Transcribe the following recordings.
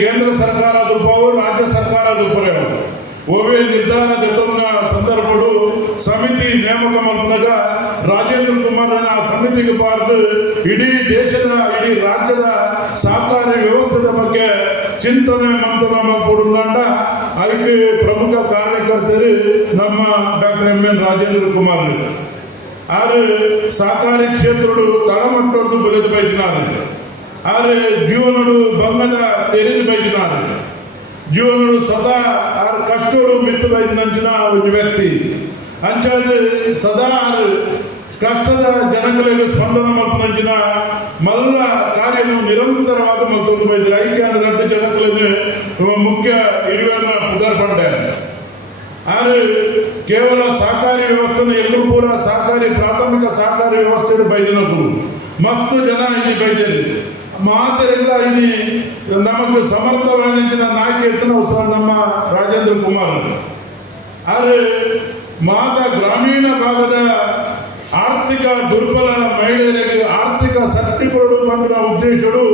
ಕೇಂದ್ರ ಸರ್ಕಾರ ದುಪ್ಪಾವು ರಾಜ್ಯ ಸರ್ಕಾರ ದುಪ್ಪರೆವು ಓವೇ ನಿರ್ಧಾರ ದೆತ್ತೊಂದ ಸಂದರ್ಭಡು ಸಮಿತಿ ನೇಮಕ ಮಾಡಿದಾಗ ರಾಜೇಂದ್ರ ಕುಮಾರ್ ಆ ಸಮಿತಿಗೆ ಬಾರ್ದು ಇಡೀ ದೇಶದ ಇಡೀ ರಾಜ್ಯದ ಸಹಕಾರಿ ವ್ಯವಸ್ಥೆದ ಬಗ್ಗೆ ಚಿಂತನೆ ಮಂಥನ ಮಾಡಿಕೊಂಡ ಅದಕ್ಕೆ ಪ್ರಮುಖ ಕಾರ್ಯಕರ್ತರು ನಮ್ಮ doctor M N Rajendra Kumar ಆದ್ರೆ ಸಹಕಾರಿ ಕ್ಷೇತ್ರಡು ತಳಮಟ್ಟದ್ದು ಬೆಳೆದು ಬೈದಿನಾರೆ ಆದ್ರೆ ಜೀವನಡು ಬಂಗದ ತೆರೆದು ಬೈದಿನಾರೆ ಜೀವನಡು ಸದಾ ಆರು ಕಷ್ಟಗಳು ಮಿತ್ತು ಬೈದಿನಂಚಿನ ಒಂದು ವ್ಯಕ್ತಿ ಅಂಚಾದ ಸದಾ ಆರು ಕಷ್ಟದ ಜನಗಳಿಗೆ ಸ್ಪಂದನ ಮಲ್ಪಂಚಿನ ಮಲ್ಲ ಕಾರ್ಯನು ನಿರಂತರವಾದ ಮತ್ತೊಂದು ಬೈದಿರ ಐಕ್ಯ ಅಂದ್ರೆ ಜನಗಳಿಗೆ ಮುಖ್ಯ ಹಿರಿಯನ್ನ ಪುದರ್ಪಂಡೆ ಆದ್ರೆ ಕೇವಲ ಸಹಕಾರಿ ವ್ಯವಸ್ಥೆ ಎಲ್ಲರೂ ಕೂಡ ಸಹಕಾರಿ ಪ್ರಾಥಮಿಕ ಸಹಕಾರಿ ವ್ಯವಸ್ಥೆ ಬೈದಿನದು ಮಸ್ತ್ ಜನ ಇಲ್ಲಿ ಬೈದಿರಿ ಮಾತೆಲ್ಲ ಇಲ್ಲಿ ನಮಗೆ ಸಮರ್ಥವಾದ ನಾಯಕ ಎತ್ತನ ನಮ್ಮ ರಾಜೇಂದ್ರ ಕುಮಾರ್ ಆದ್ರೆ ಗ್ರಾಮೀಣ ಭಾಗದ ಆರ್ಥಿಕ ದುರ್ಬಲ ಮಹಿಳೆಯರಿಗೆ ಆರ್ಥಿಕ ಶಕ್ತಿ ಕೊಡುವ ಉದ್ದೇಶಗಳು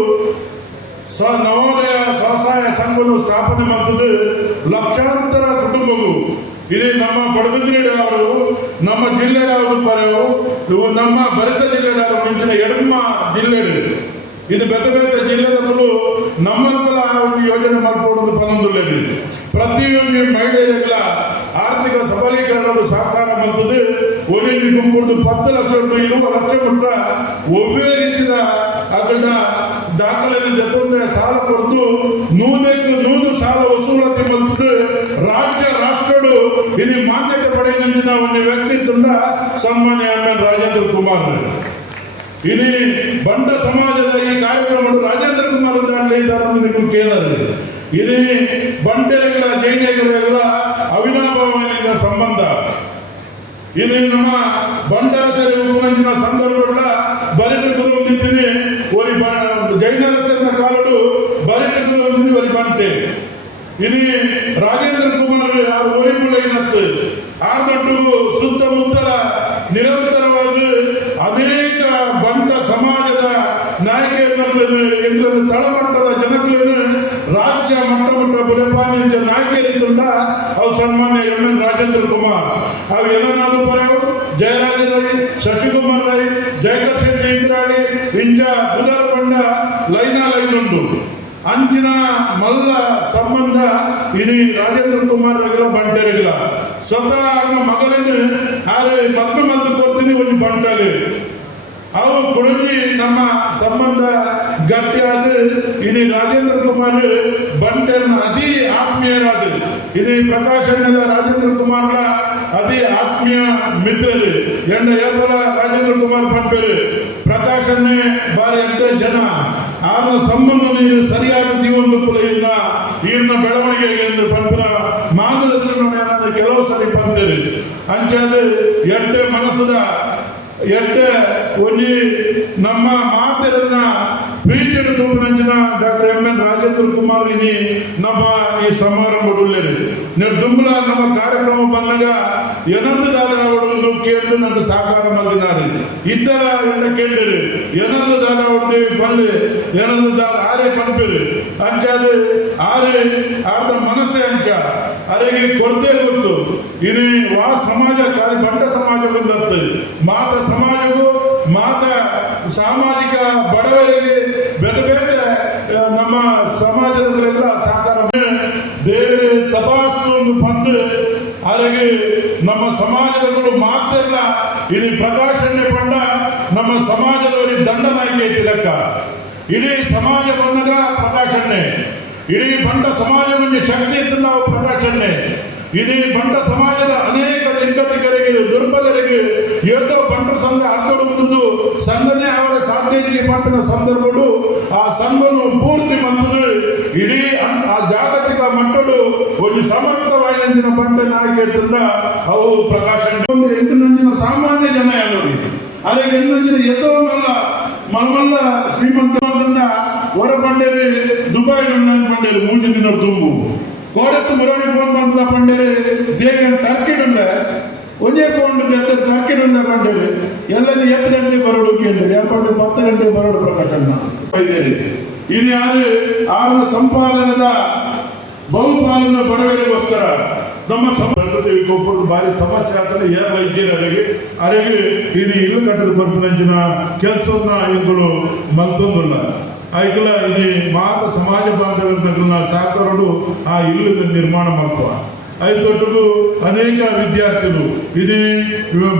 ನವೋದಯ ಸ್ವಸಹಾಯ ಸಂಘವನ್ನು ಸ್ಥಾಪನೆ ಮಾಡಿದ್ದು ಲಕ್ಷಾಂತರ ಕುಟುಂಬಗಳು ಇಲ್ಲಿ ನಮ್ಮ ಪಡುಬಿದ್ರಿ ಅವರು ನಮ್ಮ ಜಿಲ್ಲೆಯವರು ಬರೆಯವು ನಮ್ಮ ಭರಿತ ಜಿಲ್ಲೆಯವರು ಮಿಂಚಿನ ಎಡಮ ಜಿಲ್ಲೆ ಇದು ಬೇರೆ ಬೇರೆ ಜಿಲ್ಲೆಗಳು ನಮ್ಮಗಳ ಯೋಜನೆ ಮಾಡಿಕೊಡೋದು ಪನ್ನೊಂದು ಪ್ರತಿಯೊಂದು ಮಹಿಳೆಯರಿಗಳ ಆರ್ಥಿಕ ಸಬಲೀಕರಣದ ಸಹಕಾರ ಮಾಡ್ತದೆ ಒಲಿಂಪಿ ಗುಂಪುದು 10 ಲಕ್ಷ 20 ಲಕ್ಷ ಮುಟ್ಟ ಒಬ್ಬೇ ರೀತಿಯ ಅದನ್ನ ದಾಖಲೆ ಜೊತೆ ಸಾಲ ಕೊಟ್ಟು 100 ಸಾಲ ವಸೂಲಾತಿ ಮಾಡ್ತದೆ ರಾಜ್ಯ ರಾಷ್ಟ್ರಗಳು ಇಲ್ಲಿ ಮಾನ್ಯತೆ ಪಡೆಯುವಂತ ಒಂದು ವ್ಯಕ್ತಿತ್ವ ಸನ್ಮಾನ್ಯ ಎಂ ಎನ್ ರಾಜೇಂದ್ರ ಕುಮಾರ್ ಇಲ್ಲಿ ಬಂಡ ಸಮಾಜದ ಈ ಕಾರ್ಯಕ್ರಮ ರಾಜೇಂದ್ರ ಕುಮಾರ್ ನಿಮಗೆ ಕೇಳಿದ್ರೆ ಇದು ಬಂಟೆಗಳ ಜೈನಗಳ ಅವಿನಾಭಾವನೆಯ ಸಂಬಂಧ ಇದು ನಮ್ಮ ಬಂಡರಸರಿ ಉಪಮಂಚಿನ ಸಂದರ್ಭಗಳ ಬರಿಟಗಳು ಹೊಂದಿದ್ದೀನಿ ಒರಿ ಜೈನರಸರಿನ ಕಾಲಡು ಬರಿಟಗಳು ಹೊಂದಿನಿ ಒರಿ ಬಂಟೆ ಇದು ರಾಜೇಂದ್ರ ಕುಮಾರ್ ಒರಿಪುಳೈನತ್ತು ಆರ್ದೊಟ್ಟಿಗೂ ಸುತ್ತಮುತ್ತಲ ನಿರಂತರವಾದ ಅನೇಕ ಬಂಟ ಸಮಾಜದ ನಾಯಕರುಗಳನ್ನು ತಳಮಟ್ಟದ ಜನಗಳನ್ನು ರಾಜ್ಯ ಮಟ್ಟ ಬುಲೆಪಾನಿ ನಾಯಕರಿದ್ದ ಅವು ಸನ್ಮಾನ್ಯ ಎಂ ಎನ್ ರಾಜೇಂದ್ರ ಕುಮಾರ್ ಅವು ಏನನಾದ್ರು ಪರ್ಯಾವು ಜಯರಾಜ ರೈ ಶಶಿಕುಮಾರ್ ರೈ ಜಯಕರ್ ಶೆಟ್ಟಿ ಇಂದ್ರಾಳಿ ಇಂಜ ಬುದರ್ಪಂಡ ಲೈನುಂಡು ಅಂಚಿನ ಮಲ್ಲ ಸಂಬಂಧ ಇಡೀ ರಾಜೇಂದ್ರ ಕುಮಾರ್ ರಗಲ ಬಂಟರಿಗಲ ಸ್ವತಃ ಅವನ ಮಗಲಿನ ಆದ್ರೆ ಮದ್ದು ಕೊಡ್ತೀನಿ ಒಂದು ಬಂಟಲಿ ಅವು ಕುಡುಗಿ ನಮ್ಮ ಸಂಬಂಧ ಗಟ್ಟಿಯಾದ ಇದು ರಾಜೇಂದ್ರ ಕುಮಾರ್ ಬಂಟನ ಅತಿ ಆತ್ಮೀಯರಾದ ಇದು ಪ್ರಕಾಶನೆಲ್ಲ ರಾಜೇಂದ್ರ ಕುಮಾರ್ಗಳ ಅತಿ ಆತ್ಮೀಯ ಮಿತ್ರರು ಎಂಡ ಏಪಲ ರಾಜೇಂದ್ರ ಕುಮಾರ್ ಪಂಪೇರು ಪ್ರಕಾಶನ್ನೇ ಬಾರಿ ಎಂಟ ಜನ ಆದ ಸಂಬಂಧ ನೀರು ಸರಿಯಾದ ಜೀವನ ಈರ್ನ ಬೆಳವಣಿಗೆಗೆ ಎಂದು ಪಂಪಿನ ಮಾರ್ಗದರ್ಶನ ಕೆಲವು ಸರಿ ಪಂತೇರಿ ಅಂಚಾದ ಎಡ್ಡೆ ಮನಸ್ಸದ ಎಡ್ಡೆ ಒಂಜಿ ನಮ್ಮ ಮಾತರನ್ನ ಪ್ರೀತಿಯನ್ನು ತೋಪಿನಂಚಿನ doctor M N Rajendra Kumar ಇನಿ ನಮ್ಮ ಈ ಸಮಾರಂಭ ದುಂಬಳ ನಮ್ಮ ಕಾರ್ಯಕ್ರಮ ಬಂದಾಗ ಎನರ್ದು ದಾದ ಕೇಂದ್ರ ನನ್ನ ಸಹಕಾರ ಮಲ್ಲಿನಾರಿ ಇತರ ಎಣ್ಣ ಕೇಳಿರಿ ಎನರ್ದು ದಾದ ಹೊಡೆದೇವಿ ಪಲ್ಲೆ ಎನರ್ದು ದಾದ ಆರೇ ಪಂಪಿರು ಅಂಚಾದ ಆರೇ ಆರ್ದ ಮನಸ್ಸೇ ಅಂಚ ಅರೆಗೆ ಕೊರತೆ ಗೊತ್ತು ಇದು ವಾ ಸಮಾಜ ಕಾರ್ಯ ಬಂಟ ಸಮಾಜ ಬಂದತ್ತು ಮಾತ ಸಮಾಜಕ್ಕೂ ಮಾತ ಸಾಮಾಜಿಕ ಬಡವರಿಗೆ ಬೇರೆ ಬೇರೆ ನಮ್ಮ ಸಮಾಜದವರೆಲ್ಲ ಸಹಕಾರ ದೇವರೇ ತಪಾಸ್ತು ಬಂದು ಅವರಿಗೆ ನಮ್ಮ ಸಮಾಜದವರು ಮಾತೆಲ್ಲ ಇದು ಪ್ರಕಾಶನೆ ಪಂಡ ನಮ್ಮ ಸಮಾಜದವರಿಗೆ ದಂಡನಾಯ್ಕೆ ಐತಿ ಲೆಕ್ಕ ಇಡೀ ಸಮಾಜ ಬಂದಾಗ ಪ್ರಕಾಶನೆ ಇಡೀ ಬಂಟ ಸಮಾಜ ಮುಂದೆ ಶಕ್ತಿ ಇತ್ತು ನಾವು ಪ್ರಕಾಶನೆ ಇದು ಬಂಟ ಸಮಾಜದ ಅನೇಕ ನಿಕಟಿಗರಿಗೆ ದುರ್ಬಲರಿಗೆ ಏಟೋ ಬಂಟರ ಸಂಘ ಅರ್ಥಡುವುದು ಸಂಘನೇ ಅವರ ಸಾಧ್ಯತೆ ಬಂಟನ ಸಂದರ್ಭಗಳು ಆ ಸಂಘನು ಪೂರ್ತಿ ಬಂದದು ಇಡೀ ಆ ಜಾಗತಿಕ ಮಟ್ಟಡು ಒಂದು ಸಮರ್ಥವಾದ ಬಂಟ ನಾಯಕರಿಂದ ಅವು ಪ್ರಕಾಶನ ಎಂದು ನಂದಿನ ಸಾಮಾನ್ಯ ಜನ ಯಾರು ಅದಕ್ಕೆ ಎಂದಿನ ಎತ್ತೋ ಮಲ್ಲ ಶ್ರೀಮಂತ ಹೊರ ಬಂಡೇರಿ ದುಬೈ ಬಂಡೇರಿ 3 ದಿನ ತುಂಬು ಕೋರತ್ತು ಮುರಳಿ ಫೋನ್ ಬಂದ ಬಂಡೇರಿ ದೇಗ ಟರ್ಕಿಡುಲ್ಲ ಒಂದೇ ಫೋನ್ ಟರ್ಕಿಡುಲ್ಲ ಬಂಡೇರಿ ಎಲ್ಲ 7 ಗಂಟೆ ಬರೋಡು ಕೇಳಿದ್ರೆ ಯಾಕಂದ್ರೆ 10 ಗಂಟೆ ಬರೋಡು ಪ್ರಕಾಶನ ಬೈದೇರಿ ಇದು ಯಾರು ಆಹಾರ ಸಂಪಾದನೆದ ಬಹುಪಾಲನ ಬಡವರಿಗೋಸ್ಕರ ನಮ್ಮ ಪ್ರಕೃತಿ ವಿಕೋಪದ ಭಾರಿ ಸಮಸ್ಯೆ ಆಗ್ತದೆ. ಏರ್ ವೈದ್ಯರಿಗೆ ಅವರಿಗೆ ಇದು ಇಲ್ಲು ಕಟ್ಟದ ಬರ್ಪಂಚಿನ ಕೆಲಸವನ್ನ ಇವುಗಳು ಮಲ್ತೊಂದಿಲ್ಲ. ಆಯ್ಕಲ್ಲ ಇದು ಮಾತ ಸಮಾಜ ಬಾಂಧವ್ಯ ಸಾಕರಡು ಆ ಇಲ್ಲು ನಿರ್ಮಾಣ ಮಾಡ್ಕೋ ಐದೊಟ್ಟಿಗೂ ಅನೇಕ ವಿದ್ಯಾರ್ಥಿಗಳು ಇದು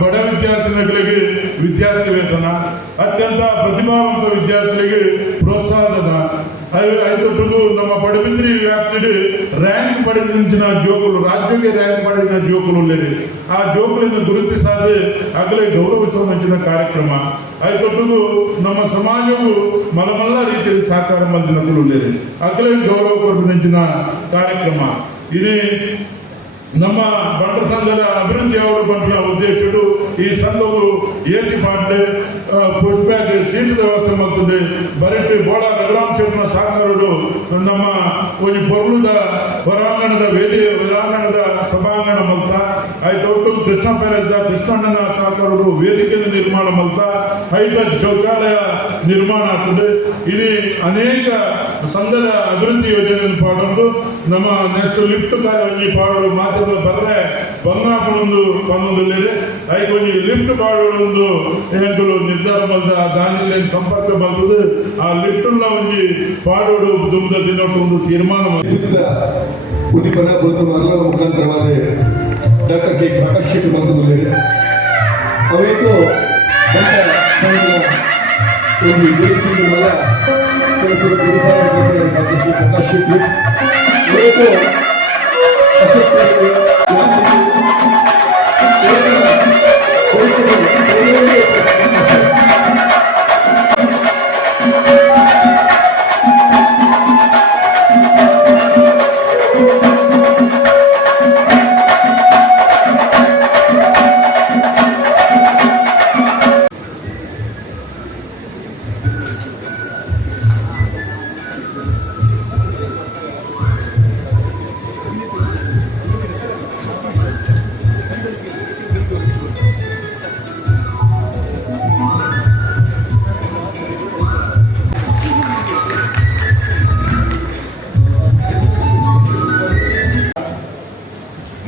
ಬಡ ವಿದ್ಯಾರ್ಥಿಗಳಿಗೆ ವಿದ್ಯಾರ್ಥಿ ವೇತನ, ಅತ್ಯಂತ ಪ್ರತಿಭಾವಂತ ವಿದ್ಯಾರ್ಥಿಗಳಿಗೆ ಪ್ರೋತ್ಸಾಹದ ಐದೊಟ್ಟಿಗೂ ನಮ್ಮ ಪಡುಬಿದ್ರಿ ವ್ಯಾಪ್ತಿಗೆ ರ್ಯಾಂಕ್ ಪಡೆದಿನ ಜೋಕುಲು ರಾಜ್ಯಕ್ಕೆ ರ್ಯಾಂಕ್ ಪಡೆದಿನ ಜೋಕುಲು ಉಳ್ಳೇರಿ ಆ ಜೋಕುಲಿಂದ ಗುರುತಿಸಾದ ಆಗಲೇ ಗೌರವಿಸುವ ಕಾರ್ಯಕ್ರಮ ಐದೊಟ್ಟಿಗೂ ನಮ್ಮ ಸಮಾಜವು ಮಲಮಲ್ಲ ರೀತಿಯಲ್ಲಿ ಸಹಕಾರ ಮಲ್ದಿನ ಉಳ್ಳೇರಿ ಆಗಲೇ ಗೌರವ ಕೊಡುವ ಕಾರ್ಯಕ್ರಮ ಇದೇ ನಮ್ಮ ಬಂಡ ಸಂಘದ ಅಭಿವೃದ್ಧಿ ಅವರು ಬಂದ ಉದ್ದೇಶಗಳು ಈ ಸಂಘವು ಎಸಿ ಪಾಟ್ಲೆ ಪುಷ್ ಬ್ಯಾಕ್ ಸೀಟ್ ವ್ಯವಸ್ಥೆ ಮಾಡ್ತದೆ ಬರೀ ಬೋಡ ರಘುರಾಮ್ ಶೆಟ್ನ ಸಾಕಾರರು ನಮ್ಮ ಒಂದು ಪೊರ್ಲುದ ಹೊರಾಂಗಣದ ಹೊರಾಂಗಣದ ಸಭಾಂಗಣ ಮಲ್ತ ಆಯ್ತು ಒಟ್ಟು ಕೃಷ್ಣ ಪ್ಯಾಲೇಸ್ ಕೃಷ್ಣಣ್ಣನ ಸಾಕಾರರು ವೇದಿಕೆಯನ್ನು ನಿರ್ಮಾಣ ಮಲ್ತ ಹೈಟೆಕ್ ಶೌಚಾಲಯ ನಿರ್ಮಾಣ ಆಗ್ತದೆ. ಇದು ಅನೇಕ ಸಂಘದ ಅಭಿವೃದ್ಧಿ ಯೋಜನೆಯನ್ನು ಪಾಡೋದು ನಮ್ಮ ನೆಕ್ಸ್ಟ್ ಲಿಫ್ಟ್ ಪಾಡೋದು ಮಾತ್ರ ಬರ್ರೆ ಬಂಗಾಪನೊಂದು ಪನ್ನೊಂದುಲ್ಲೇರಿ ಐದು ಲಿಫ್ಟ್ ಪಾಡೋದೊಂದು ಏನಂತಲೂ ನಿರ್ಧಾರ ಬಂದ ದಾನಿಯಲ್ಲಿ ಸಂಪರ್ಕ ಬಂದದ್ದು ಆ ಲಿಫ್ಟ್ ಒಂಜಿ ಪಾಡೋಡು ದುಂಬ ದಿನೊಟ್ಟು ಒಂದು ತೀರ್ಮಾನ ಉದಿಪನ ಬಂದು ಮರಳ ಮುಖಾಂತರವಾದ ಡಾಕ್ಟರ್ ಕೆ ಪ್ರಕಾಶ್ ಶೆಟ್ಟಿ ಬಂಧುಗಳೇ ಅವೇಕು ಒಂದು ವಿವೇಚನೆ ಮಲ್ಲ ಕೆಲಸದ ಡಾಕ್ಟರ್ ಕೆ ಪ್ರಕಾಶ್ ಶೆಟ್ಟಿ ಅವೇಕು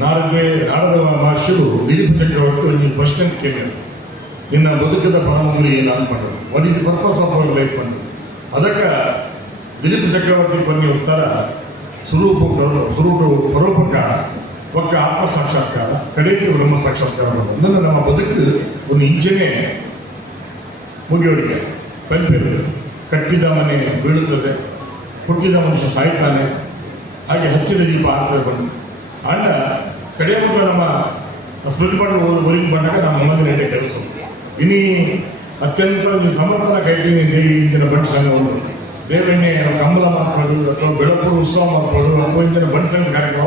ನಾರದ ಭಾಷೆಯು ದಿಲೀಪ್ ಚಕ್ರವರ್ತಿ ಬಸ್ ಸ್ಟ್ಯಾಂಡ್ ಕೇಳಿ ನಿನ್ನ ಬದುಕದ ಪರಮಗುರಿ ಏನಾದ್ರು ಮಾಡೋದು what is the purpose of our life ಮಾಡೋದು ಅದಕ್ಕೆ ದಿಲೀಪ್ ಚಕ್ರವರ್ತಿ ಕೊನೆ ಉತ್ತರ ಸ್ವರೂಪ ಪರೋಪಕಾರ ಒಕ್ಕ ಆತ್ಮ ಸಾಕ್ಷಾತ್ಕಾರ ಕಡೆಗೆ ಬ್ರಹ್ಮ ಸಾಕ್ಷಾತ್ಕಾರ ಮಾಡೋದು. ನಮ್ಮ ಬದುಕು ಒಂದು ಇಂಚನೆ ಮುಗಿಯೋರಿಗೆ ಪೆನ್ಪೆರು ಕಟ್ಟಿದ ಮನೆ ಬೀಳುತ್ತದೆ, ಹುಟ್ಟಿದ ಮನುಷ್ಯ ಸಾಯ್ತಾನೆ, ಹಾಗೆ ಹಚ್ಚಿದ ದೀಪ ಆರ್ತದೆ ಬಂದು ಅಂಡ ಕಡೆಯ ಮಕ್ಕಳು ನಮ್ಮ ಸ್ಮೃತಿ ಪಡ ಊರಿಗೆ ಬಂದಾಗ ನಮ್ಮ ಅಮ್ಮನ ನಡೆ ಕೆಲಸ ಇನ್ನೀ ಅತ್ಯಂತ ಸಮರ್ಥನ ಕೈಟಿನಿ ದೇವಿ ಇಂಜಿನ ಬಂಡು ಸಂಘವನ್ನು ದೇವಣ್ಣೆ ಕಂಬಳ ಮಾಡ್ಕೊಂಡು ಅಥವಾ ಬೆಳಪುರ ಉತ್ಸವ ಮಾಡ್ಕೊಂಡು ಅಥವಾ ಇಂಜಿನ ಬಂಡು ಸಂಘ ಕಾರ್ಯಕ್ರಮ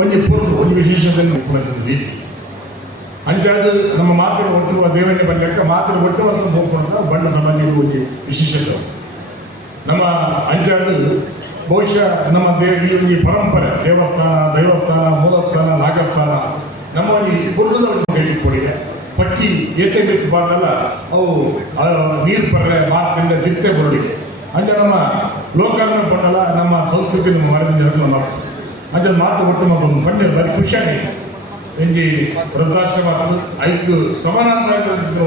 ಒಂದು ಪೂರ್ವ ಒಂದು ವಿಶೇಷತೆಯನ್ನು ರೀತಿ ಅಂಚಾದ ನಮ್ಮ ಮಾತಿನ ಒಟ್ಟು ದೇವಣ್ಣೆ ಬಂದಾಗ ಮಾತಿನ ಒಟ್ಟು ಅಂತ ಹೋಗ್ಕೊಂಡ್ರೆ ಬಂಡ ಸಮಾಜಕ್ಕೆ ಒಂದು ವಿಶೇಷತೆ ನಮ್ಮ ಅಂಚಾದ ಬಹುಶಃ ನಮ್ಮ ಈ ಪರಂಪರೆ ದೈವಸ್ಥಾನ ಮೂಲಸ್ಥಾನ ನಾಗಸ್ಥಾನ ನಮ್ಮ ಈ ಪೂರ್ವದ ಕೊಡಿಗೆ ಪಟ್ಟಿ ಏತೆ ಮೆಚ್ಚು ಬಾರಲ್ಲ ಅವು ನೀರು ಪರ್ರೆ ಮಾತಿಂದ ತಿರ್ತೆ ಬರೋಡಿಗೆ ಅಂಚೆ ನಮ್ಮ ಲೋಕಾರ್ನ ಪಣ್ಣಲ್ಲ ನಮ್ಮ ಸಂಸ್ಕೃತಿ ನಮ್ಮ ಮರದಿಂದ ಮಾಡ್ತು ಅಂಚೆ ಮಾತು ಒಟ್ಟು ಮಕ್ಕಳು ಪಂಡೆ ಬರೀ ಖುಷಿಯಾಗಿದೆ ಎಂಜಿ ವೃದ್ಧಾಶ್ರಮ ಐದು ಸಮಾನಾಂತರ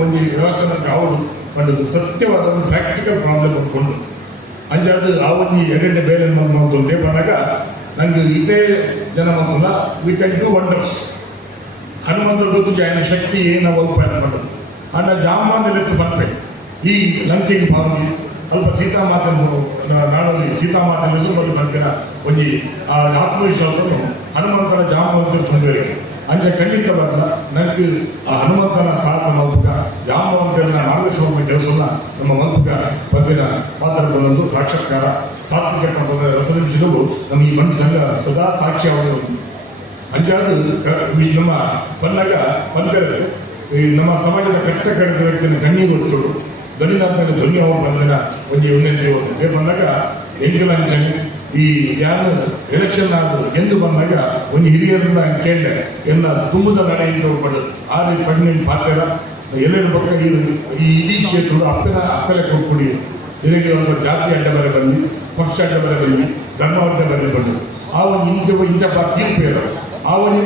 ಒಂದು ವ್ಯವಸ್ಥೆ ಅವರು ಪಂಡದು ಸತ್ಯವಾದ ಒಂದು ಪ್ರಾಕ್ಟಿಕಲ್ ಪ್ರಾಬ್ಲಮ್ ಅಂದ್ಕೊಂಡು ಅಂಚಾದ ಅವನ್ನಿ ಎರಡನೇ ಬೇರೆ ಮಾಡ್ಕೊಂಡೆ ಬಂದಾಗ ನನಗೆ ಇದೇ ಜನ ಬಂತಲ್ಲ we can do wonders Hanumantha ಗೊತ್ತು ఆయన ಶಕ್ತಿ ಏನು ಒಲ್ಪಾಯನ ಮಾಡೋದು ಅನ್ನ ಜಾಮಾನ್ಯಲೆತ್ತು ಬಂದರೆ ಈ ಲಂಕೆಗೆ ಭಾವನೆ ಅಲ್ಪ ಸೀತಾಮಾತೆ ನಾಡಲ್ಲಿ ಸೀತಾಮಾತೆ ಹೆಸರು ಬಂದು ಬಂದಿನ ಒಂದು ಆತ್ಮವಿಶ್ವಾಸವನ್ನು ಹನುಮಂತನ ಜಾಮವಂತರು ತುಂಬಿರಿಗೆ ಅಂಚೆ ಖಂಡಿತ ಬರಲ್ಲ ನನಗೆ ಆ ಹನುಮಂತನ ಸಾಹಸ ಮಲ್ಪಕ ಜಾಮವಂತರನ್ನ ಮಾರ್ಗದರ್ಶನ ಕೆಲಸವನ್ನು ನಮ್ಮ ಮಲ್ಪಕ ಬಂದಿನ ಪಾತ್ರ ಬಂದದ್ದು ಸಾಕ್ಷಾತ್ಕಾರ ಸಾತ್ವಿಕ ರಸದಿಂಚಿನವು ನಮ್ಮ ಈ ಬಂಡು ಸಂಘ ಸದಾ ಸಾಕ್ಷ್ಯವಾಗಿ ಅಂಚಾದು ನಮ್ಮ ಬಂದಾಗ ಬಂದರೆ ಈ ನಮ್ಮ ಸಮಾಜದ ಕಟ್ಟ ಕಡಿದ ವ್ಯಕ್ತಿಯನ್ನು ಕಣ್ಣೀರು ಹೊಚ್ಚೋಡು ಧ್ವನಿನಾಥನ ಧ್ವನಿ ಅವರು ಬಂದಾಗ ಒಂದು ಒಂದೇ ಬಂದಾಗ ಎಂಕಲ ಅಂಚನೆ ಈ ಯಾರು ಎಲೆಕ್ಷನ್ ಆದರೂ ಎಂದು ಬಂದಾಗ ಒಂದು ಹಿರಿಯರನ್ನ ಕೇಳಿದೆ ಎಲ್ಲ ತುಂಬದ ನಡೆಯಿಂದ ಪಡೆದು ಆ ಪಣ್ಣಿನ ಪಾತ್ರ ಎಲ್ಲರ ಪಕ್ಕ ಈ ಇಡೀ ಕ್ಷೇತ್ರಗಳು ಅಪ್ಪಲೆ ಕೊಟ್ಕೊಡಿ ಇದಕ್ಕೆ ಒಂದು ಜಾತಿ ಅಡ್ಡ ಬರ ಬಂದು ಪಕ್ಷ ಅಡ್ಡ ಬರ ಬಂದು ಧರ್ಮ ಅಡ್ಡ ಬರಲಿ ಬಂದು ಆ ಒಂದು ಇಂಚಪ್ಪ ತೀರ್ಪು ಹೇಳೋ ಆ ಒಂದು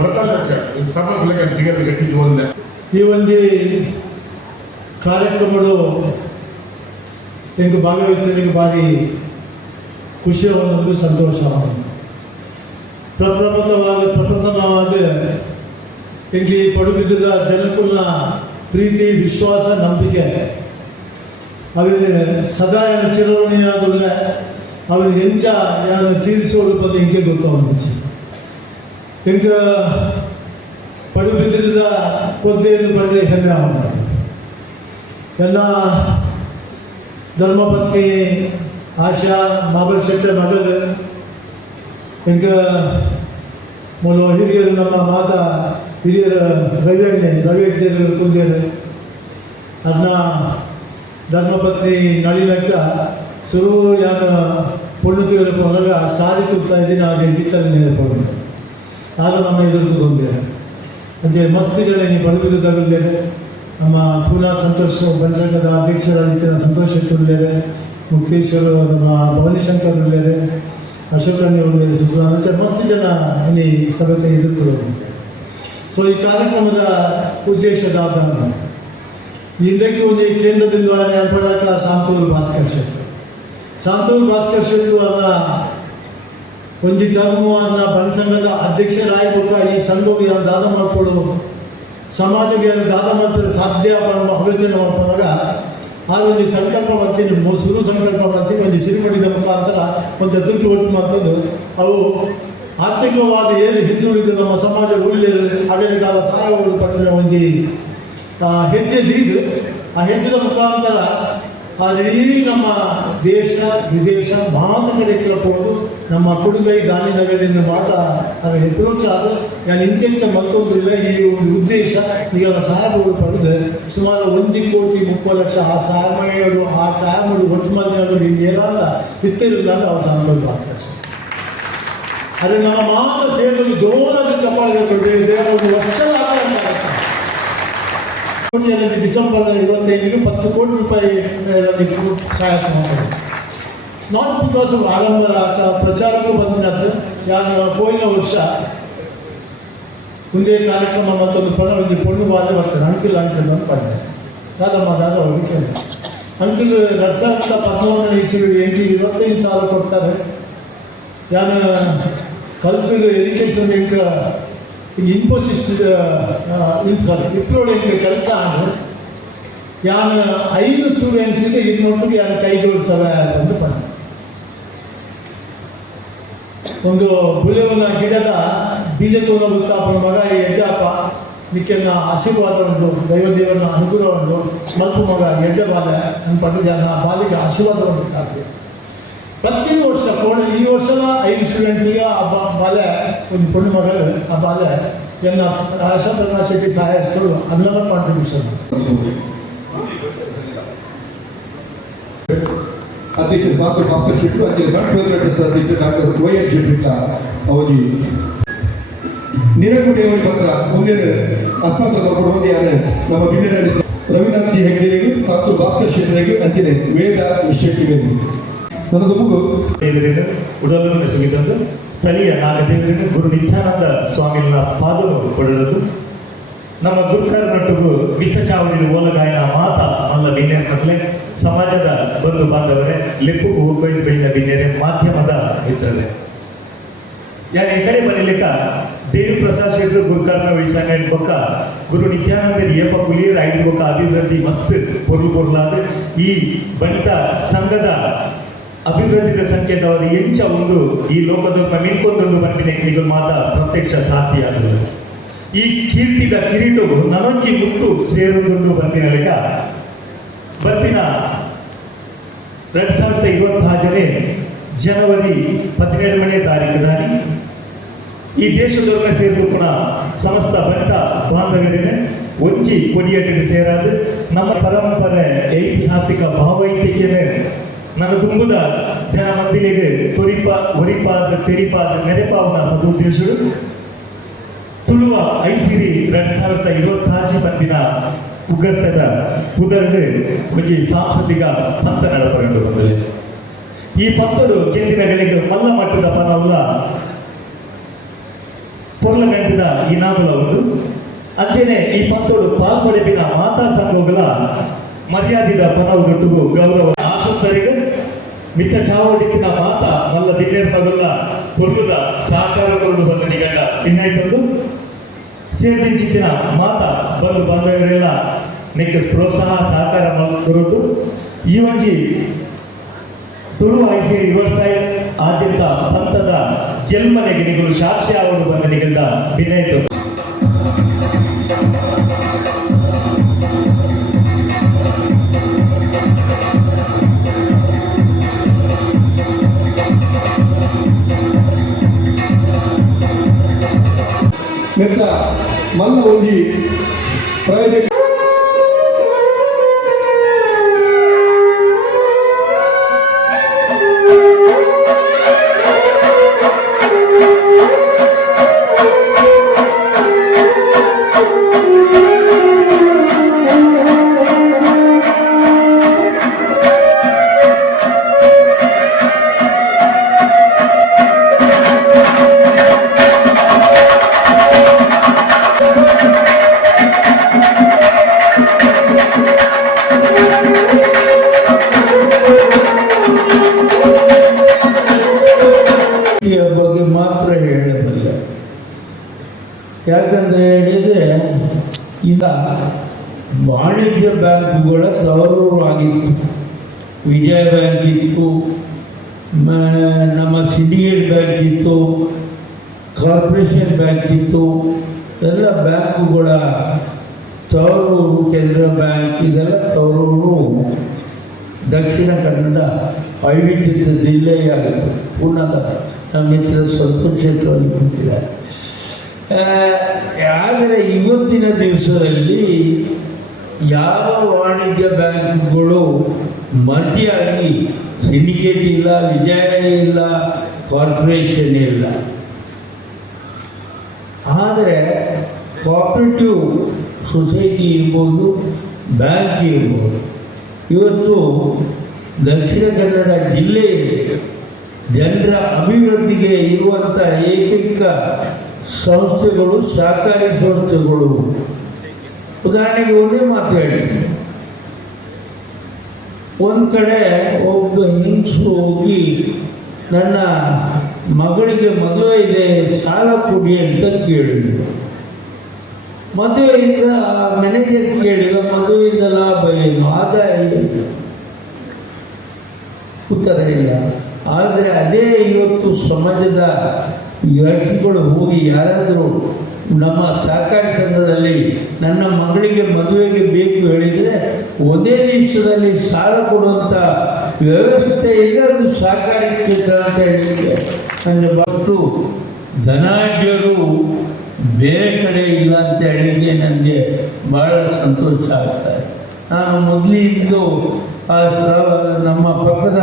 ಗೊತ್ತಾಗಕ್ಕೆ ತಪ್ಪಿಸ್ಲಿಕ್ಕೆ ಟಿಕೆಟ್ ಕಟ್ಟಿದ್ದು ಒಂದೇ ಈ ಒಂದು ಕಾರ್ಯಕ್ರಮಗಳು ಎಂಗೆ ಭಾಗವಹಿಸಲಿಕ್ಕೆ ಭಾರಿ ಖುಷಿಯ ಒಂದು ಸಂತೋಷವಾದ ಪ್ರಪ್ರಥಮವಾದ ಎಂಗೆ ಪಡುಬಿದ್ದ ಜನಕ್ಕುಲ್ಲ ಪ್ರೀತಿ ವಿಶ್ವಾಸ ನಂಬಿಕೆ ಅವರಿಗೆ ಸದಾ ಏನು ಚಿರಋಣಿಯಾದಲ್ಲ ಅವ್ರಿಗೆ ಹೆಂಚ ಯಾರು ತೀರಿಸೋದು ಬಂದು ಹೆಂಗೆ ಗೊತ್ತಾಗುತ್ತೆ ಹೆಂಗೆ ಪಡುಬಿದ್ದ ಪೊದ್ದೆಯನ್ನು ಪಡೆದ ಹೆಮ್ಮೆ ಅವನ ಎಲ್ಲ ಧರ್ಮಪತ್ನಿ ಆಶಾ ಮಾಬಲ್ ಶೆಟ್ಟಿ ಮಗಳು ಎಂಕ ಮೊದಲು ಹಿರಿಯರು ನಮ್ಮ ಮಾತಾ ಹಿರಿಯರ ರವಿ ಕುಲ್ದೇರು ಅದನ್ನ ಧರ್ಮಪತ್ನಿ ನಳಿನಕ್ಕ ಸುರು ಯಾನ ಪೊಣ್ಣು ತೆಗೆದುಕೊಂಡಾಗ ಸಾರಿ ತುರ್ತಾ ಇದ್ದೀನಿ ಹಾಗೆ ಗೀತಲ್ಲಿ ನೇರ್ಕೊಂಡು ಆಗ ನಮ್ಮ ಎದುರು ಬಂದಿದೆ ಅಂಚೆ ಮಸ್ತ್ ಜನ ನೀವು ಪಡುಬಿದ್ದಾಗಲಿದೆ ನಮ್ಮ ಪೂನಾ ಸಂತೋಷ್ ಪಂಚಾಂಗದ ಅಧ್ಯಕ್ಷರಾಗಿದ್ದ ಸಂತೋಷ್ ಶೆಟ್ಟುಳ್ಳೇರೆ ಮುಕ್ತೇಶ್ವರು ನಮ್ಮ ಭವಾನಿಶಂಕರ್ ಉಳ್ಳೇರೆ ಅಶೋಕಣ್ಣಿ ಉಳ್ಳೇರೆ ಸುತ್ತಲ ಅಂಚೆ ಮಸ್ತ್ ಜನ ಇಲ್ಲಿ ಸಭೆ ಎದುರು ಸೊ ಈ ಕಾರ್ಯಕ್ರಮದ ಉದ್ದೇಶದ ಆಧಾರ ಹಿಂದಕ್ಕೆ ಒಂದು ಕೇಂದ್ರದಿಂದ ಏರ್ಪಡಕ ಶಾಂತೂರು ಭಾಸ್ಕರ್ ಶೆಟ್ಟು ಅವರ ಒಂದು ಟರ್ಮು ಅನ್ನ ಬಣಸಂಘದ ಅಧ್ಯಕ್ಷರಾಗಿಬಿಟ್ಟು ಈ ಸಂಘಕ್ಕೆ ಯಾರು ದಾದ ಮಾಡ್ಕೊಡು ಸಮಾಜಕ್ಕೆ ಯಾರು ದಾದ ಮಾಡ್ತಾರೆ ಸಾಧ್ಯ ಆಲೋಚನೆ ಮಾಡ್ಕೊಂಡಾಗ ಆ ಒಂದು ಸಂಕಲ್ಪ ಮಾಡ್ತೀನಿ ಸುರು ಸಂಕಲ್ಪ ಮಾಡ್ತೀನಿ ಒಂದು ಸಿರಿಮಡಿದ ಮುಖಾಂತರ ಒಂದು ದುಡ್ಡು ಒಟ್ಟು ಮಾಡ್ತದ್ದು ಅವು ಆರ್ಥಿಕವಾದ ಏನು ಹಿಂದುಳಿದ ನಮ್ಮ ಸಮಾಜ ಉಳಿದ ಅದೇ ಕಾಲ ಸಹಾಯಗಳು ಪಡೆದ ಒಂದು ಹೆಜ್ಜೆ ಹಿಡಿದು ಆ ಹೆಜ್ಜೆದ ಮುಖಾಂತರ ಇಡೀ ನಮ್ಮ ದೇಶ ವಿದೇಶ ಮಾತ ಕಡೆ ಕೇಳಬಹುದು ನಮ್ಮ ಕುಡುಗೈ ಗಾಂಧಿನಗರದಿಂದ ಮಾತ ಅದು ಅಪ್ರೋಚ್ ಆದ ನಾನು ಇಂಚೆಂಚ ಮತ್ತೊಂದಿಲ್ಲ ಈ ಒಂದು ಉದ್ದೇಶ ಈಗ ಸಹಾಯಗಳು ಪಡೆದು ಸುಮಾರು 1,30,00,000 ಆ ಸಹಾಯಗಳು ಆ ಟೈಮಗಳು ಒಟ್ಟು ಮಂದಿ ಏನಾದ ಇತ್ತಿರಲಿಲ್ಲ ಅಂತ ಅವ್ರು ಸಂತೋಷ ಭಾಸ್ಕರ್ ಅದು ನಮ್ಮ ಮಾತ ಸೇರಿದಲ್ಲಿ ದೂರದ ಚಪ್ಪಾಳೆ ದೇವರ ಒಂದು ವರ್ಷದ ಡಿಸೆಂಬರ್ 25ಗೆ 10 ಕೋಟಿ ರೂಪಾಯಿ ಸಹಾಯ ಮಾಡ್ತಾರೆ ನಾಟ್ ಬಿಕಾಸ್ ಆಫ್ ಆಡಂಬರ ಪ್ರಚಾರಕ್ಕೂ ಬಂದಿದ್ದು ಯಾರು ಹೋಯಿನ ವರ್ಷ ಮುಂದೆ ಕಾರ್ಯಕ್ರಮ ಮತ್ತೊಂದು ಒಂದು ಪೊಣ್ಣು ಬಾಲೆ ಬರ್ತಾರೆ ಅಂಕಿಲ್ ಅಂತ ಪಡ್ಡೆ ದಾದಮ್ಮ ಅವ್ರಿಗೆ ಕೇಳಿ ಅಂಕಿಲ್ 2013ನೇ ಇಸ್ವಿ ಎಂಟ್ಲಿ 25,000 ಕೊಡ್ತಾರೆ ಯಾರು ಕಲ್ತು ಎಜುಕೇಷನ್ ಇಂಕ ಇನ್ಫೋಸಿಸ್ ಇಪ್ರೋಡ್ ಕೆಲಸ ಆಗಿ ಯಾನು 5 ಸ್ಟೂಡೆಂಟ್ಸಿಗೆ ಇನ್ನೊಟ್ಟಿಗೆ ಯಾರು ಕೈ ಜೋಡಿಸವ ಅಂತ ಪಡ ಒಂದು ಬುಲೆವನ ಗಿಡದ ಬೀಜ ತೋನ ಗೊತ್ತಾಪನ ಮಗ ಎಡ್ಡಪ್ಪ ನಿಕ್ಕೆನ ಆಶೀರ್ವಾದ ಉಂಟು ದೈವದೇವನ ಅನುಗ್ರಹ ಉಂಟು ಮಲ್ಪು ಮಗ ಎಡ್ಡ ಬಾಲೆ ಅಂತ ಪಡೆದ ಆ ಬಾಲಿಗೆ ಆಶೀರ್ವಾದ ಬಂದಿದ್ದಾರೆ ಪ್ರತಿ ವರ್ಷ ಈ ವರ್ಷದ 5 ಸ್ಟೂಡೆಂಟ್ಸಿಗೆ ಆ ಬಾಲೆ ಒಂದು ಪುಣ್ಯ ಮಗಳು ಆ ಬಾಲೆ ಎನ್ನ ಆಶಾ ಪ್ರಕಾಶ್ ಶೆಟ್ಟಿ ಸಹಾಯಸ್ಥರು ಅದನ್ನೆಲ್ಲ ಕಾಂಟ್ರಿಬ್ಯೂಷನ್ ಅಧ್ಯಕ್ಷ ಸಾಂತೂರು ಭಾಸ್ಕರ್ ಶೆಟ್ಟು ಅಂಚೆ ಅಧ್ಯಕ್ಷ ಡಾಕ್ಟರ್ ವೈ.ಎನ್. ಶೆಟ್ಟಿಲ್ಲ ಅವರಿಗೆ ನಿರಗುಡಿಯವರಿಗೆ ಮಾತ್ರ ಮುಂದಿನ ಹಸ್ತಾಂತರ ಕೊಡುವುದು ಯಾರು ನಮ್ಮ ಬಿನ್ನರ ರವಿನಾಥ್ ಜಿ ಹೆಗ್ಡೆಗೆ ಸಾಂತೂರು ಭಾಸ್ಕರ್ ಶೆಟ್ಟರಿಗೆ ಅಂಚನೆ ವೇದ ಶೆಟ್ಟಿಗೆ ನನ್ನದು ಮುಗು ಉಡಲನ್ನು ಸಿಗಿದಂದು ಸ್ಥಳೀಯ ನಾಗದೇವರಿಗೆ ಗುರು ನಿತ್ಯಾನಂದ ಸ್ವಾಮಿಗಳ ಪಾದವು ಕೊಡಲು ನಮ್ಮ ಗುರುಕರ ನಟುಗು ಮಿತ್ತ ಚಾವಡಿ ಓಲಗಾಯನ ಮಾತ ಮಲ್ಲ ಬಿನ್ನೆ ಸಮಾಜದ ಬಂಧು ಬಾಂಧವರೇ ಲೆಪ್ಪುಗೂ ಹೋಗೋಯ್ದು ಬೆಳ್ಳಿನ ಬಿನ್ನೆರೆ ಮಾಧ್ಯಮದ ಮಿತ್ರರೇ ಯಾರು ಈ ಕಡೆ ಬರಲಿಕ್ಕ ದೇವಿ ಪ್ರಸಾದ್ ಶೆಟ್ಟರು ಗುರುಕರ್ನ ವಿಷಯ ಬೊಕ್ಕ ಗುರು ನಿತ್ಯಾನಂದರಿ ಏಪ ಕುಲಿಯರ್ ಐದು ಬೊಕ್ಕ ಅಭಿವೃದ್ಧಿ ಮಸ್ತ್ ಪೊರ್ಲಾದ ಈ ಬಂಟ ಸಂಘದ ಅಭಿವೃದ್ಧಿಯ ಸಂಕೇತವಾದ ಎಂಚ ಒಂದು ಈ ಲೋಕದೊಬ್ಬ ನಿಂತ್ಕೊಂಡೊಂದು ಬಂಟಿನ ನಿಗು ಮಾತ ಪ್ರತ್ಯಕ್ಷ ಸಾಧ್ಯ ಈ ಕೀರ್ತಿದ ಕಿರೀಟವು ನನೊಂಜಿ ಮುತ್ತು ಸೇರುವುದೊಂದು ಬಂಪಿನ ಲೆಕ್ಕ ಬಂಪಿನ 2026 ಜನವರಿ 17ನೇ ತಾರೀಖದಾನಿ ಈ ದೇಶದೊಳಗ ಸೇರಿದು ಪುನಃ ಸಮಸ್ತ ಬಂಟ ಬಾಂಧವರೇ ಒಂಜಿ ಕೊಡಿಯಟ್ಟಿಗೆ ಸೇರಾದು ನಮ್ಮ ಪರಂಪರೆ ಐತಿಹಾಸಿಕ ಭಾವೈಕ್ಯಕ್ಕೆ ನನ್ನ ತುಂಬುದ ಜನ ಮಂದಿಗೆ ಒರಿಪಾದ ತೆರಿಪಾದ ನೆರೆಪಾವನ ಸದುದ್ದೇಶಗಳು ತುಳುವ ಐಸಿರಿ 2026 ಬಂಪಿನ ಪುಗಟ್ಟದ ಪುದರ್ಡು ಒಂಜಿ ಸಾಂಸ್ಕೃತಿಕ ಪಂಥ ನಡಪರಂಡು ಬಂದರೆ ಈ ಪಂಥಡು ಕೆಂದಿನಗಳಿಗೆ ಮಲ್ಲ ಮಟ್ಟದ ಪನವುಲ ಪೊರ್ಲ ಗಂಟಿದ ಇನಾಮುಲ ಉಂಟು ಅಂಚೆನೆ ಈ ಪಂಥಡು ಪಾಲ್ಪಡಿಪಿನ ಮಾತಾ ಸಂಘಗಳ ಮರ್ಯಾದಿದ ಪನವುಗಟ್ಟುಗು ಗೌರವ ಆಸಕ್ತರಿಗೆ ಮಿಟ್ಟ ಚಾವಡಿಪಿನ ಮಾತ ಮಲ್ಲ ಬಿನ್ನೇರ್ನಗಲ್ಲ ಕೊಲ್ಲುದ ಸಹಕಾರ ಕೊರಡು ಬಂದ ನಿಗಂಡ ಭಿನ್ನಾಯ್ತಂದು ಸೇರ್ದಿಂಚಿತ್ತಿನ ಮಾತ ಬಂದು ಬಂದವರೆಲ್ಲ ನಿಮಗೆ ಪ್ರೋತ್ಸಾಹ ಸಹಕಾರ ಕೊರದು ಈ ಒಂಜಿ ತುಳು ಐಸಿ ವ್ಯವಸಾಯ ಆಚರಿತ ಪಂಥದ ಗೆಲ್ಮನೆಗೆ ನಿಗಳು ಸಾಕ್ಷಿ ಆವಡು ಬಂದ ನಿಗಂಡ ಭಿನ್ನಾಯ್ತು ಮೆತ್ತ ಮಲ್ಲ ಒಂಜಿ ಪ್ರಾಯೋಜಕ ಬಗ್ಗೆ ಮಾತ್ರ ಹೇಳಬಲ್ಲ. ಯಾಕಂದರೆ ಹೇಳಿದರೆ ಈಗ ವಾಣಿಜ್ಯ ಬ್ಯಾಂಕುಗಳ ತವರೂರಾಗಿತ್ತು. ವಿಜಯ ಬ್ಯಾಂಕ್ ಇತ್ತು, ನಮ್ಮ ಸಿಂಡಿಕೇಟ್ ಬ್ಯಾಂಕ್ ಇತ್ತು, ಕಾರ್ಪೊರೇಷನ್ ಬ್ಯಾಂಕ್ ಇತ್ತು. ಎಲ್ಲ ಬ್ಯಾಂಕುಗಳ ತವರೂರು ಕೆನರಾ ಬ್ಯಾಂಕ್ ಇದೆಲ್ಲ ತವರೂರು ದಕ್ಷಿಣ ಕನ್ನಡ ವೈವಿಧ್ಯತೆ ಜಿಲ್ಲೆಯಾಗಿತ್ತು. ಪೂರ್ಣದ ನಮ್ಮ ಮಿತ್ರ ಸಂತೋಷ್ ಕ್ಷೇತ್ರವಾಗಿ ಕೂತಿದ್ದಾರೆ. ಆದರೆ ಇವತ್ತಿನ ದಿವಸದಲ್ಲಿ ಯಾವ ವಾಣಿಜ್ಯ ಬ್ಯಾಂಕುಗಳು ಮರ್ಜಿಯಾಗಿ ಸಿಂಡಿಕೇಟ್ ಇಲ್ಲ, ವಿಜಯ ಇಲ್ಲ, ಕಾರ್ಪೊರೇಷನ್ ಇಲ್ಲ. ಆದರೆ ಕೋಆಪರೇಟಿವ್ ಸೊಸೈಟಿ ಇರ್ಬೋದು, ಬ್ಯಾಂಕ್ ಇರ್ಬೋದು. ಇವತ್ತು ದಕ್ಷಿಣ ಕನ್ನಡ ಜಿಲ್ಲೆಯಲ್ಲಿ ಜನರ ಅಭಿವೃದ್ಧಿಗೆ ಇರುವಂಥ ಏಕೈಕ ಸಂಸ್ಥೆಗಳು ಸಹಕಾರಿ ಸಂಸ್ಥೆಗಳು. ಉದಾಹರಣೆಗೆ ಒಂದೇ ಮಾತು ಹೇಳ್ತೀನಿ. ಒಂದು ಕಡೆ ಒಬ್ಬ ಹೆಂಗಸು ಹೋಗಿ ನನ್ನ ಮಗಳಿಗೆ ಮದುವೆ ಇದೆ, ಸಾಲ ಕೊಡಿ ಅಂತ ಕೇಳಿದ್ರು. ಮದುವೆಯಿಂದ ಮ್ಯಾನೇಜರ್ ಕೇಳಿದ, ಮದುವೆಯಿಂದ ಲಾಭ ಏನು, ಆದಾಯ ಏನು? ಉತ್ತರ ಇಲ್ಲ. ಆದರೆ ಅದೇ ಇವತ್ತು ಸಮಾಜದ ವ್ಯಕ್ತಿಗಳು ಹೋಗಿ ಯಾರಾದರೂ ನಮ್ಮ ಸಹಕಾರಿ ಸಂಘದಲ್ಲಿ ನನ್ನ ಮಗಳಿಗೆ ಮದುವೆಗೆ ಬೇಕು ಹೇಳಿದರೆ ಒಂದೇ ದಿವಸದಲ್ಲಿ ಸಾಲ ಕೊಡುವಂಥ ವ್ಯವಸ್ಥೆ ಇದೆ. ಅದು ಸಹಕಾರಿ ಕ್ಷೇತ್ರ ಅಂತ ಹೇಳಿದೆ. ನನಗೆ ಬಟ್ಟು ಧನಾಢ್ಯರು ಬೇರೆ ಕಡೆ ಇಲ್ಲ ಅಂತ ಹೇಳಿದ್ರೆ ನನಗೆ ಭಾಳ ಸಂತೋಷ ಆಗ್ತಾಯಿದೆ. ನಾನು ಮೊದಲಿಂದು ನಮ್ಮ ಪಕ್ಕದ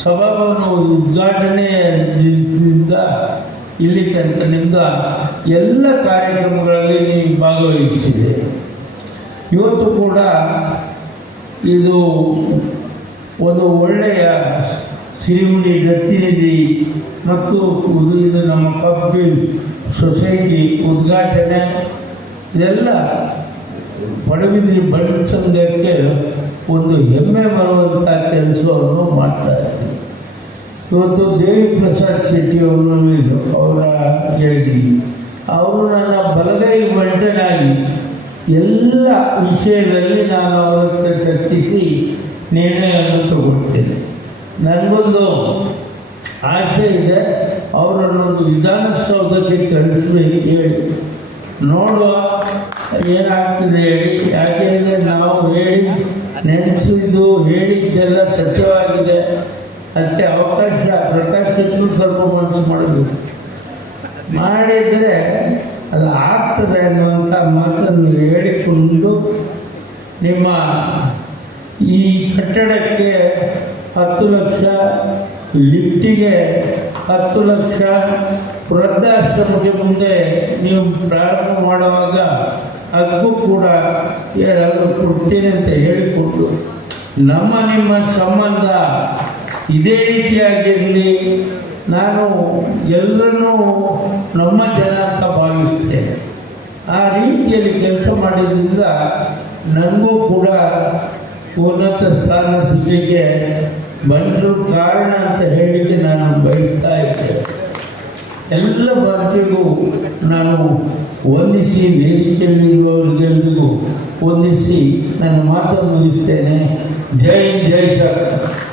ಸಭಾಭವನ ಉದ್ಘಾಟನೆಯಿಂದ ಇಲ್ಲಿ ತನಕನಿಂದ ಎಲ್ಲ ಕಾರ್ಯಕ್ರಮಗಳಲ್ಲಿ ನೀವು ಭಾಗವಹಿಸಿದೆ. ಇವತ್ತು ಕೂಡ ಇದು ಒಂದು ಒಳ್ಳೆಯ ಸಿರಿಮುಡಿ ದತ್ತಿನಿಧಿ ಮತ್ತು ಇದು ನಮ್ಮ ಕಬ್ಬು ಸೊಸೈಟಿ ಉದ್ಘಾಟನೆ ಇದೆಲ್ಲ ಪಡುಬಿದ್ರಿ ಬಡ ಸಂಘಕ್ಕೆ ಒಂದು ಹೆಮ್ಮೆ ಬರುವಂಥ ಕೆಲಸವನ್ನು ಮಾಡ್ತಾ ಇದ್ದೀವಿ. ಇವತ್ತು ದೇವಿ ಪ್ರಸಾದ್ ಶೆಟ್ಟಿ ಅವರು ಅವರ ಹೇಳಿ ಅವರು ನನ್ನ ಬಲಗೈ ಬಂಟನಾಗಿ ಎಲ್ಲ ವಿಷಯದಲ್ಲಿ ನಾನು ಅವರ ಹತ್ರ ಚರ್ಚಿಸಿ ನಿರ್ಣಯವನ್ನು ತಗೊಳ್ತೇನೆ. ನನಗೊಂದು ಆಸೆ ಇದೆ, ಅವರನ್ನೊಂದು ವಿಧಾನಸೌಧಕ್ಕೆ ಕಳಿಸ್ಬೇಕು ಹೇಳಿ ನೋಡುವ ಏನಾಗ್ತದೆ ಹೇಳಿ. ಯಾಕೆಂದರೆ ನಾವು ಹೇಳಿ ನೆನೆಸಿದ್ದು ಹೇಳಿದ್ದೆಲ್ಲ ಸತ್ಯವಾಗಿದೆ. ಅದಕ್ಕೆ ಅವಕಾಶ ಪ್ರಕಾಶ್ ಶೆಟ್ಟರು ಸ್ವಲ್ಪ ಮನಸ್ಸು ಮಾಡಬೇಕು. ಮಾಡಿದರೆ ಅದು ಆಗ್ತದೆ ಅನ್ನುವಂಥ ಮಾತನ್ನು ಹೇಳಿಕೊಂಡು ನಿಮ್ಮ ಈ ಕಟ್ಟಡಕ್ಕೆ 10 ಲಕ್ಷ, ಲಿಫ್ಟಿಗೆ 10 ಲಕ್ಷ, ವೃದ್ಧಾಶ್ರಮಕ್ಕೆ ಮುಂದೆ ನೀವು ಪ್ರಾರಂಭ ಮಾಡುವಾಗ ಅದಕ್ಕೂ ಕೂಡ ಏನಾದರೂ ಕೊಡ್ತೇನೆ ಅಂತ ಹೇಳಿಕೊಂಡು ನಮ್ಮ ನಿಮ್ಮ ಸಂಬಂಧ ಇದೇ ರೀತಿಯಾಗಿರಲಿ. ನಾನು ಎಲ್ಲರನ್ನೂ ನಮ್ಮ ಜನ ಅಂತ ಭಾವಿಸ್ತೇನೆ. ಆ ರೀತಿಯಲ್ಲಿ ಕೆಲಸ ಮಾಡಿದ್ರಿಂದ ನನಗೂ ಕೂಡ ಉನ್ನತ ಸ್ಥಾನ ಸಿಗಲಿಕ್ಕೆ ಬಂದರೂ ಕಾರಣ ಅಂತ ಹೇಳಲಿಕ್ಕೆ ನಾನು ಬಯಸ್ತಾ ಇದ್ದೇನೆ. ಎಲ್ಲ ಭಾರತೀಯರಿಗೂ ನಾನು ವಂದಿಸಿ, ವೇದಿಕೆಯಲ್ಲಿರುವವರಿಗೆಲ್ಲರಿಗೂ ವಂದಿಸಿ ನನ್ನ ಮಾತನ್ನು ಮುಗಿಸ್ತೇನೆ. ಜೈ ಹಿಂದ್, ಜೈ ಸರ್ಕಾರ.